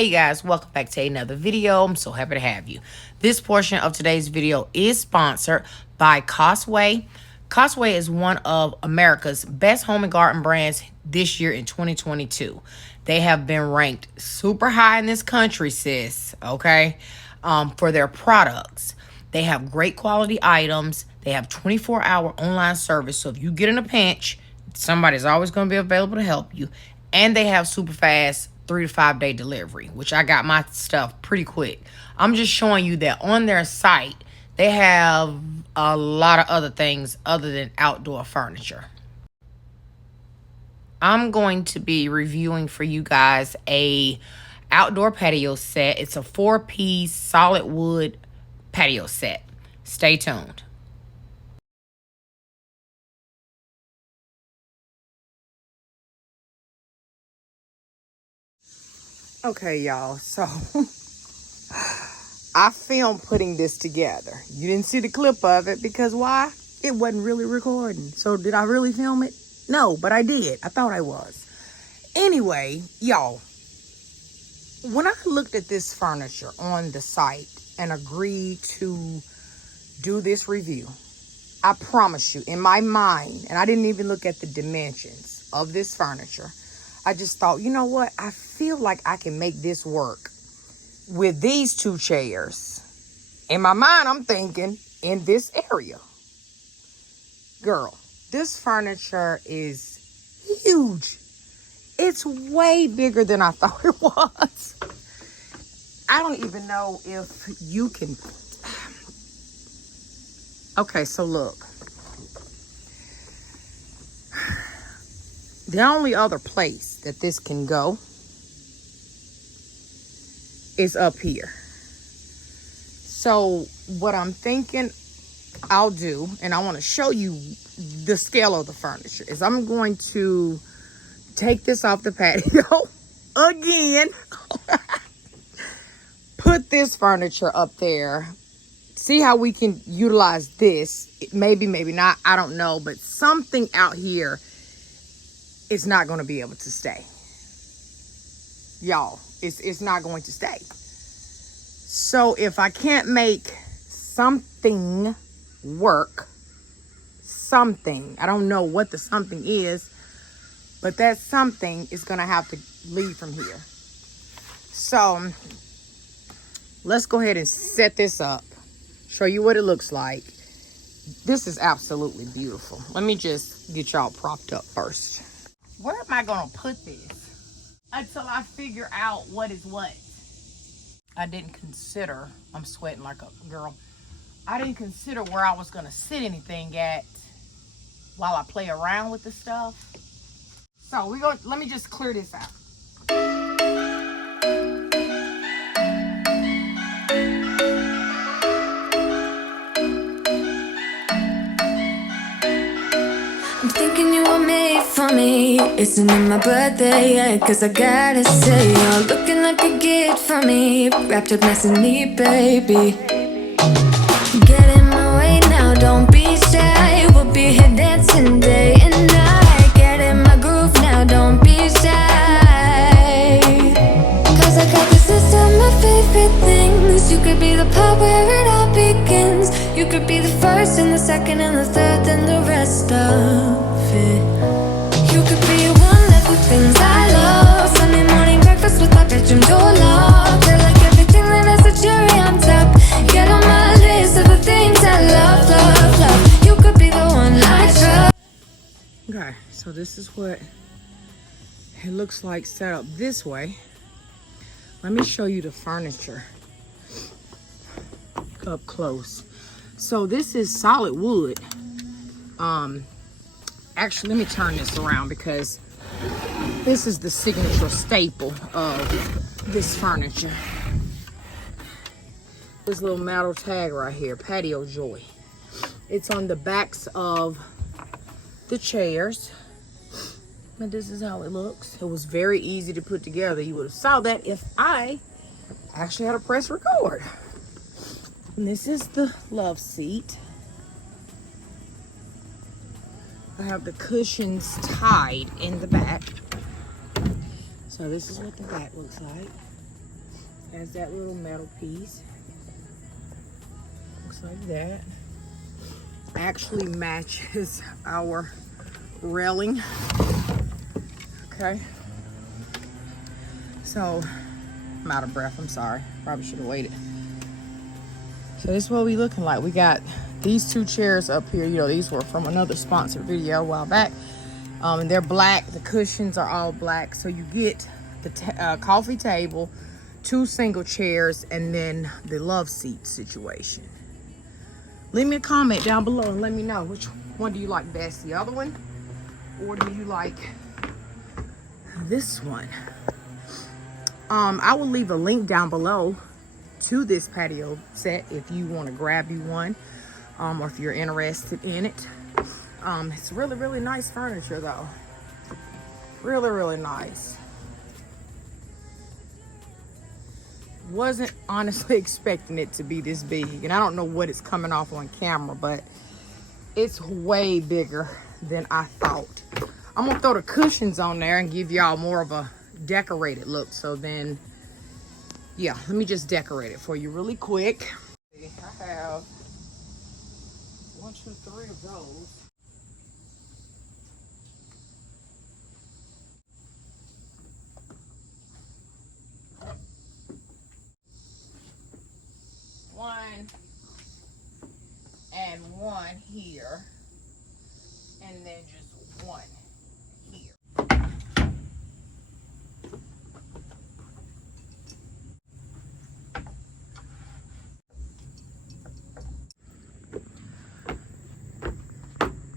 Hey guys, welcome back to another video. I'm so happy to have you. This portion of today's video is sponsored by Costway. Costway is one of America's best home and garden brands this year in 2022. They have been ranked super high in this country, sis, okay, for their products. They have great quality items. They have 24-hour online service, so if you get in a pinch, somebody's always going to be available to help you. And they have super fast 3 to 5 day delivery, which I got my stuff pretty quick. I'm just showing you that on their site, they have a lot of other things other than outdoor furniture. I'm going to be reviewing for you guys a outdoor patio set. It's a 4-piece solid wood patio set. Stay tuned. Okay, y'all, so I filmed putting this together. You didn't see the clip of it because why? It wasn't really recording. So did I really film it? No, but I did. I thought I was. Anyway, y'all, when I looked at this furniture on the site and agreed to do this review, I promise you, in my mind, and I didn't even look at the dimensions of this furniture, I just thought, you know what? I feel like I can make this work with these 2 chairs. In my mind, I'm thinking in this area. Girl, this furniture is huge. It's way bigger than I thought it was. I don't even know if you can. Okay, so look. The only other place that this can go is up here. So what I'm thinking I'll do, and I want to show you the scale of the furniture, is I'm going to take this off the patio again, put this furniture up there, see how we can utilize this. Maybe, maybe not, I don't know, but something out here is not going to be able to stay. Y'all, it's not going to stay. So if I can't make something work, I don't know what the something is, but that something is going to have to leave from here. So let's go ahead and set this up, show you what it looks like. This is absolutely beautiful. Let me just get y'all propped up first. Where am I going to put this until I figure out what is what? I didn't consider, I'm sweating like a girl. I didn't consider where I was going to sit anything at while I play around with the stuff. So let me just clear this out. For me, isn't it my birthday yet? Cause I gotta say, you're looking like a gift for me, wrapped up nice and neat, baby. Get in my way now, don't be shy. We'll be here dancing day and night. Get in my groove now, don't be shy. Cause I got this list of my favorite things. You could be the part where it all begins. You could be the first and the second and the third and the rest of it. You could be one of the things I love. Sunday morning breakfast with our bedroom door locked. I like everything that has a cherry on top. Get on my list of the things I love, love, love. You could be the one I trust. Okay, so this is what it looks like set up this way. Let me show you the furniture up close. So this is solid wood. Actually, let me turn this around because this is the signature staple of this furniture. This little metal tag right here, Patio Joy. It's on the backs of the chairs. And this is how it looks. It was very easy to put together. You would have saw that if I actually had to press record. And this is the love seat. I have the cushions tied in the back. So this is what the back looks like. Has that little metal piece. Looks like that. Actually matches our railing. Okay. So, I'm out of breath. I'm sorry. Probably should have waited. So this is what we looking like. We got these two chairs up here. You know, these were from another sponsored video a while back. And they're black. The cushions are all black. So you get the coffee table, 2 single chairs, and then the love seat situation. Leave me a comment down below and let me know which one do you like best, the other one, or do you like this one? I will leave a link down below to this patio set if you want to grab you one, or if you're interested in it. It's really, really nice furniture though. Really, really nice. Wasn't honestly expecting it to be this big, and I don't know what it's coming off on camera, but it's way bigger than I thought. I'm gonna throw the cushions on there and give y'all more of a decorated look. So then, yeah, let me just decorate it for you really quick. I have 1, 2, 3 of those. One and one here, and then just one here.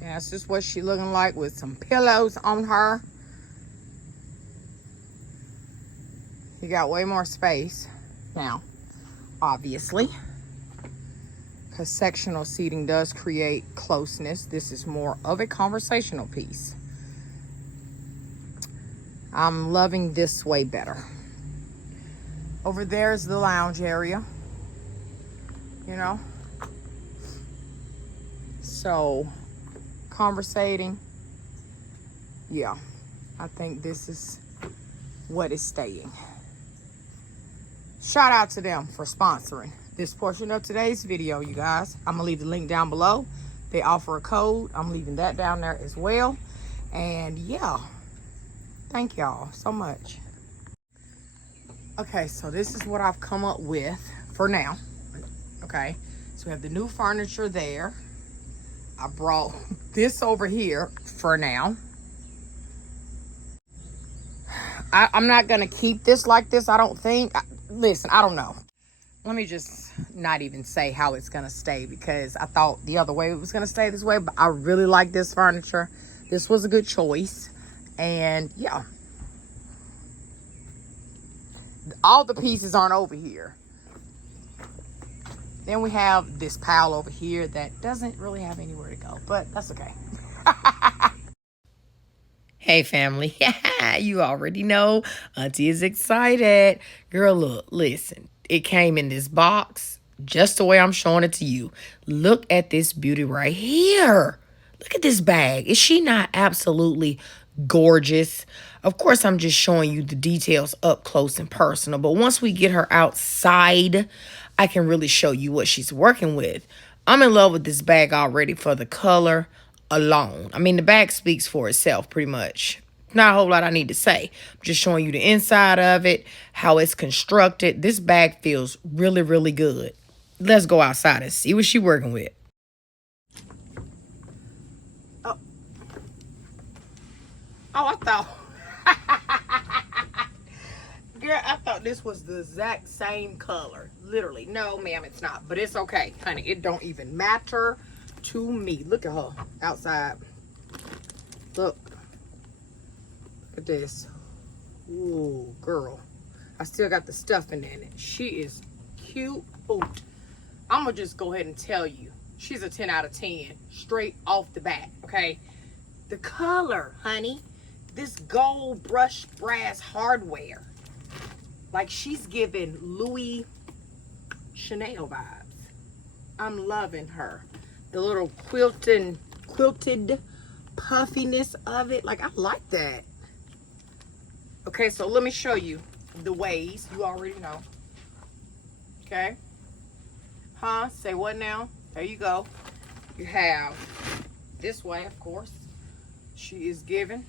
Yeah, that's just what she looking like with some pillows on her. You got way more space now, obviously, because sectional seating does create closeness. This is more of a conversational piece. I'm loving this way better. Over there is the lounge area, you know. So, conversating, yeah, I think this is what is staying. Shout out to them for sponsoring this portion of today's video, you guys. I'm gonna leave the link down below. They offer a code. I'm leaving that down there as well. And yeah, thank y'all so much. Okay, so this is what I've come up with for now. Okay, so we have the new furniture there. I brought this over here for now. I'm not gonna keep this like this, I don't think. Listen, I don't know. Let me just not even say how it's gonna stay, because I thought the other way it was gonna stay this way, but I really like this furniture. This was a good choice. And yeah, all the pieces aren't over here. Then we have this pile over here that doesn't really have anywhere to go, but that's okay. Hey family, you already know Auntie is excited. Girl, look, listen, it came in this box just the way I'm showing it to you. Look at this beauty right here. Look at this bag. Is she not absolutely gorgeous? Of course, I'm just showing you the details up close and personal, but once we get her outside, I can really show you what she's working with. I'm in love with this bag already for the color alone. I mean, the bag speaks for itself pretty much. Not a whole lot I need to say. I'm just showing you the inside of it, how it's constructed. This bag feels really, really good. Let's go outside and see what she's working with. Oh, I thought... Girl, I thought this was the exact same color. Literally. No, ma'am, it's not. But it's okay, honey. It don't even matter to me. Look at her outside. Look at this. Ooh, girl, I still got the stuffing in it. She is cute. I'm gonna just go ahead and tell you, she's a 10 out of 10 straight off the bat. Okay, the color, honey, this gold brushed brass hardware, like she's giving Louis Chanel vibes. I'm loving her. The little quilted puffiness of it. Like, I like that. Okay, so let me show you the ways. You already know. Okay. Huh? Say what now? There you go. You have this way, of course. She is giving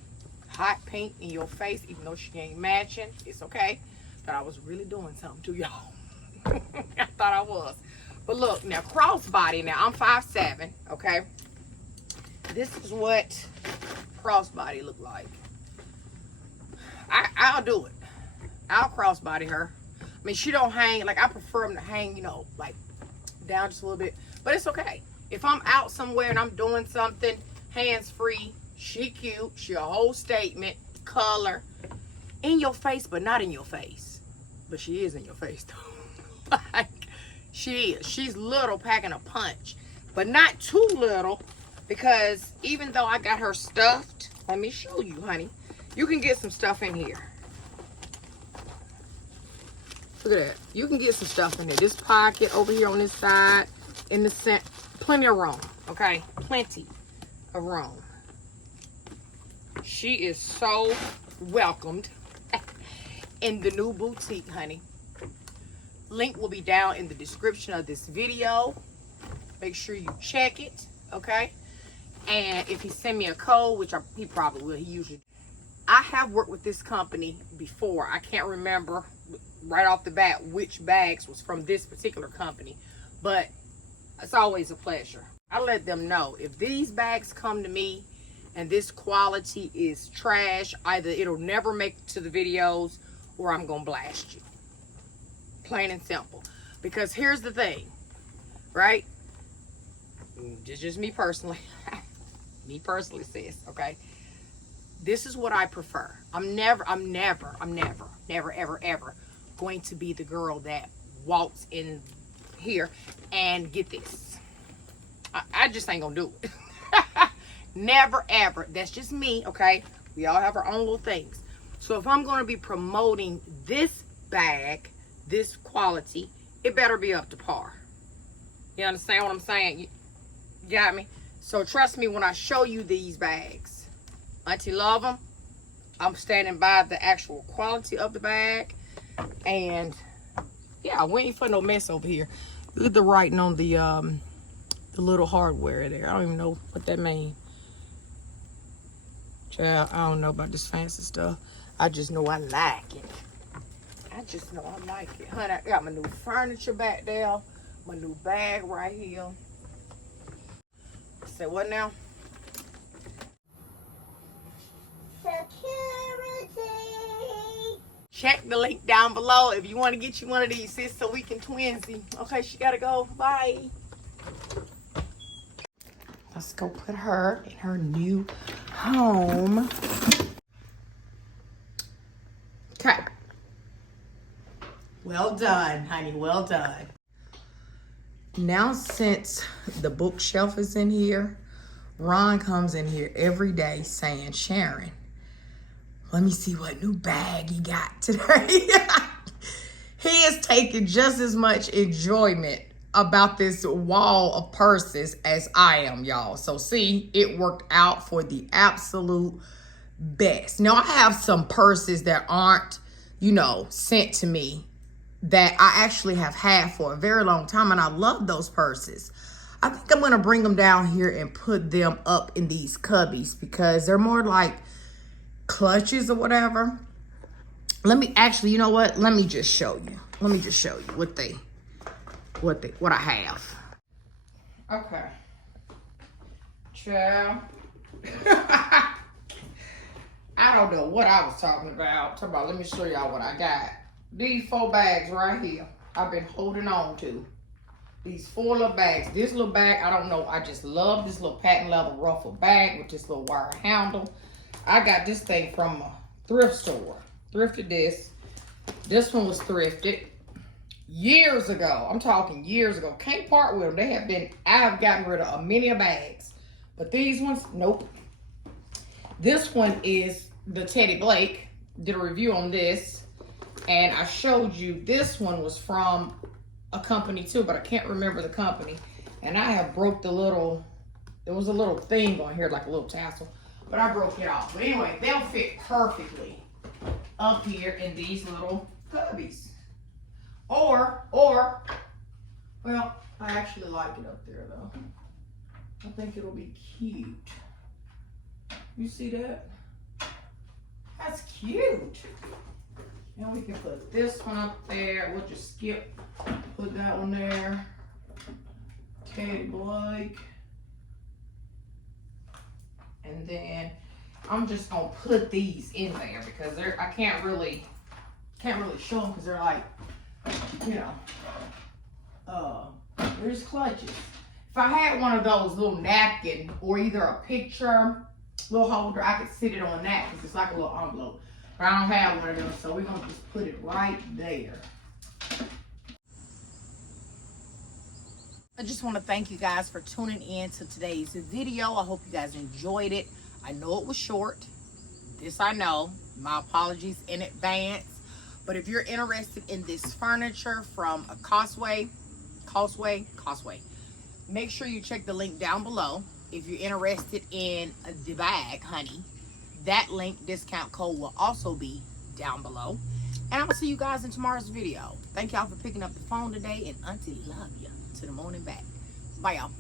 hot pink in your face, even though she ain't matching. It's okay. Thought I was really doing something to y'all. I thought I was. But look, now crossbody. Now I'm 5'7", okay? This is what crossbody look like. I'll do it. I'll crossbody her. I mean, she don't hang, like I prefer them to hang, you know, like down just a little bit. But it's okay. If I'm out somewhere and I'm doing something, hands free, she cute, she a whole statement, color, in your face, but not in your face. But she is in your face though. Like, she is. She's little, packing a punch, but not too little, because even though I got her stuffed, let me show you, honey. You can get some stuff in here. Look at that. You can get some stuff in there. This pocket over here on this side, in the center, plenty of room, okay? Plenty of room. She is so welcomed in the new boutique, honey. Link will be down in the description of this video. Make sure you check it, okay? And if he send me a code, which he probably will, he usually. I have worked with this company before. I can't remember right off the bat which bags was from this particular company, but it's always a pleasure. I let them know if these bags come to me and this quality is trash, either it'll never make it to the videos or I'm gonna blast you. Plain and simple. Because here's the thing, right? Just me personally. Me personally, sis, okay? This is what I prefer. I'm never, ever going to be the girl that walks in here and get this. I just ain't gonna do it. Never, ever. That's just me, okay? We all have our own little things. So if I'm gonna be promoting this bag, this quality, it better be up to par. You understand what I'm saying? You got me? So trust me when I show you these bags. Auntie love them. I'm standing by the actual quality of the bag. And yeah, we ain't for no mess over here. Look at the writing on the little hardware there. I don't even know what that means. Child, I don't know about this fancy stuff. I just know I like it. I just know I like it. Honey, I got my new furniture back there. My new bag right here. Say what now? Security. Check the link down below if you want to get you one of these, sis, so we can twinsy. Okay, she gotta go. Bye. Let's go put her in her new home. Okay. Well done, honey. Well done. Now, since the bookshelf is in here, Ron comes in here every day saying, Sharon, let me see what new bag he got today. He is taking just as much enjoyment about this wall of purses as I am, y'all. So see, it worked out for the absolute best. Now, I have some purses that aren't, you know, sent to me that I actually have had for a very long time, and I love those purses. I think I'm going to bring them down here and put them up in these cubbies because they're more like clutches or whatever. Let me actually, you know what? Let me just show you. Let me just show you what I have. Okay. Child. I don't know what I was talking about. Let me show y'all what I got. These 4 bags right here, I've been holding on to. These 4 little bags. This little bag, I don't know. I just love this little patent leather ruffle bag with this little wire handle. I got this thing from a thrift store. Thrifted this. This one was thrifted years ago. I'm talking years ago. Can't part with them. I have gotten rid of many bags. But these ones, nope. This one is the Teddy Blake. Did a review on this. And I showed you this one was from a company too, but I can't remember the company. And I have broke the little, there was a little thing on here, like a little tassel, but I broke it off. But anyway, they'll fit perfectly up here in these little cubbies. Or, well, I actually like it up there though. I think it'll be cute. You see that? That's cute. And we can put this one up there. We'll just put that one there. Teddy Blake. And then I'm just gonna put these in there because I can't really show them because they're like, you know, there's clutches. If I had one of those little napkin or either a picture little holder, I could sit it on that because it's like a little envelope. But I don't have one of those, so we're gonna just put it right there. I just want to thank you guys for tuning in to today's video. I hope you guys enjoyed it. I know it was short. This I know. My apologies in advance. But if you're interested in this furniture from a Causeway, make sure you check the link down below. If you're interested in the bag, honey, that link discount code will also be down below. And I will see you guys in tomorrow's video. Thank y'all for picking up the phone today, and auntie love you to the moon and back. Bye, y'all.